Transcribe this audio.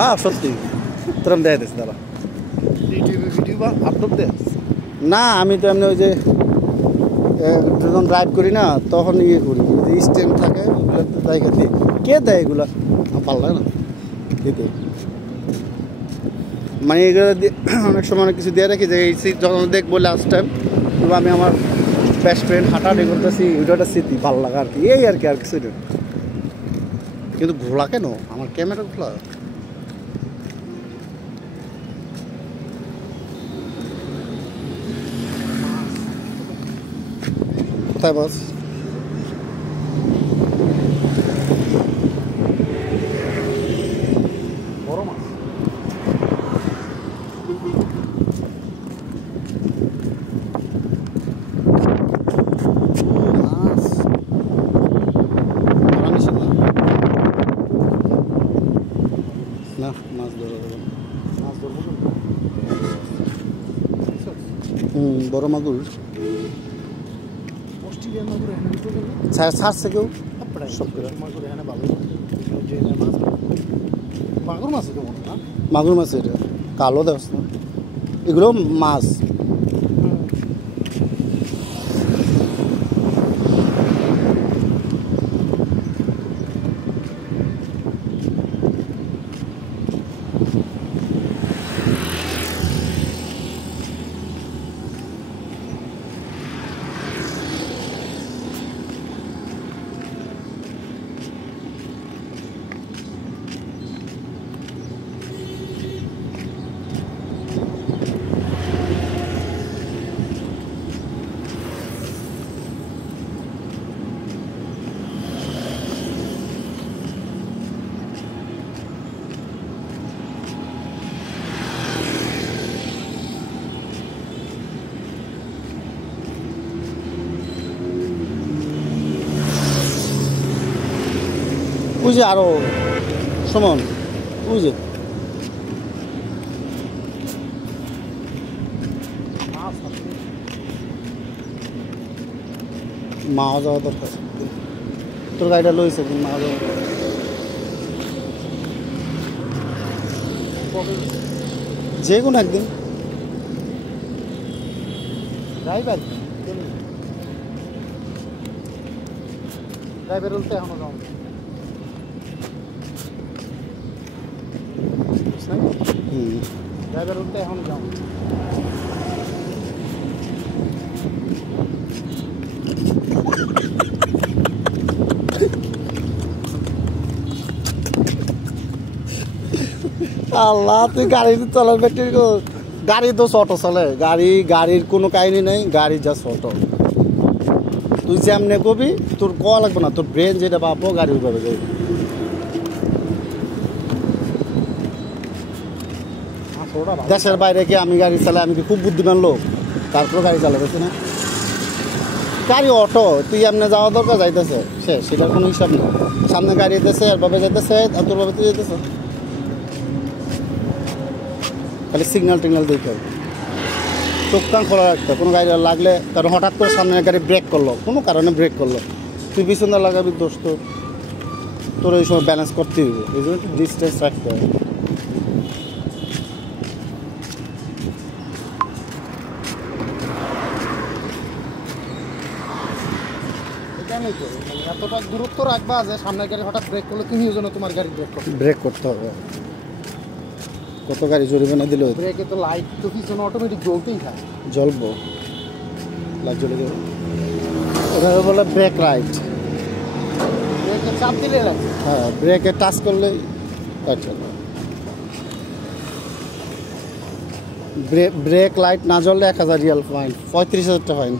হ্যাঁ সত্যি তোর দেয় দিস দাদা ভিডিও বা আপলোড দেয় না আমি তো এমনি ওই যে যখন ড্রাইভ করি না তখন ইয়ে করি যে স্ট্যান্ড থাকে ওগুলো জায়গা দিই কে দেয় এগুলো ভালো লাগে না দিতে মানে এগুলো অনেক সময় অনেক কিছু দিয়ে রাখি যে এই যখন দেখবো লাস্ট টাইম আমি আমার বেস্ট ফ্রেন্ড হাঁটাহাঁটি করতেছি ওইটা স্মৃতি ভালো লাগা আর কি এই আর কি আর কিছু নেই কিন্তু ঘোলা কেন আমার ক্যামেরা ঘোলা কোথায় বস বড় মাছ না মাছ ধরা যাবে মাছ ধরবো বড় মাগুর অস্ট্রেলিয়ান মাগুর এখানে ঢুকে গেল ছাড়ছে কেউ সব করে মাগুর এখানে ভালো মাগুর মাছ তো মনে না মাগুর মাছ এটা কালো দেখ না এগুলো মাছ ওই যে আরো সমান ওই যে মাও যাওয়া দরকার তোর গাড়িটা লইছে কিন্তু মা যাওয়া যে কোনো একদিন ড্রাইভার ড্রাইভার বলতে এখনো যাও ড্রাইভার বলতে এখনো যাও আল্লাহ তুই গাড়ি চলার ব্যাটারি গাড়ি তো অটো চলে গাড়ির কোনো কাহিনী নেই গাড়ি জাস্ট অটো তুই যেমনে কবি তোর কোয়া লাগবে না তোর ব্রেন যেটা ভাববো গাড়ি ওইভাবে যাই দেশের বাইরে কি আমি গাড়ি চালাই আমি কি খুব বুদ্ধিমান লোক তারপর গাড়ি চালাতেছি না গাড়ি অটো তুই এমনি যাওয়া দরকার যাইতেছে সে সেটার কোনো হিসাব নেই সামনে গাড়ি যেতেছে এরভাবে যাইতেছে আর তোর ভাবে তুই যেতেছে খালি সিগন্যাল টিগনাল দিতে হবে চোখ কান খোলা রাখতে কোনো গাড়ি লাগলে কারণ হঠাৎ করে সামনে গাড়ি ব্রেক করলো কোনো কারণে ব্রেক করলো তুই পিছনে লাগাবি দোষ তোর ওই সময় ব্যালেন্স করতে হবে এই জন্য একটু ডিস্টেন্স রাখতে হবে এতটা দূরত্ব রাখবা যে সামনের গাড়ি হঠাৎ ব্রেক করলে তুমিও যেন তোমার গাড়ি ব্রেক করতে হবে কত গাড়ি জরিমানা দিল ব্রেকে তো লাইট তো পিছনে অটোমেটিক জ্বলতেই থাকে জ্বলবো লাইট জ্বলে যাবে ওটা বলে ব্রেক রাইট ব্রেকে চাপ দিলে লাগে হ্যাঁ ব্রেকে টাচ করলে ব্রেক লাইট না জ্বললে 1000 রিয়াল ফাইন 35,000 টাকা ফাইন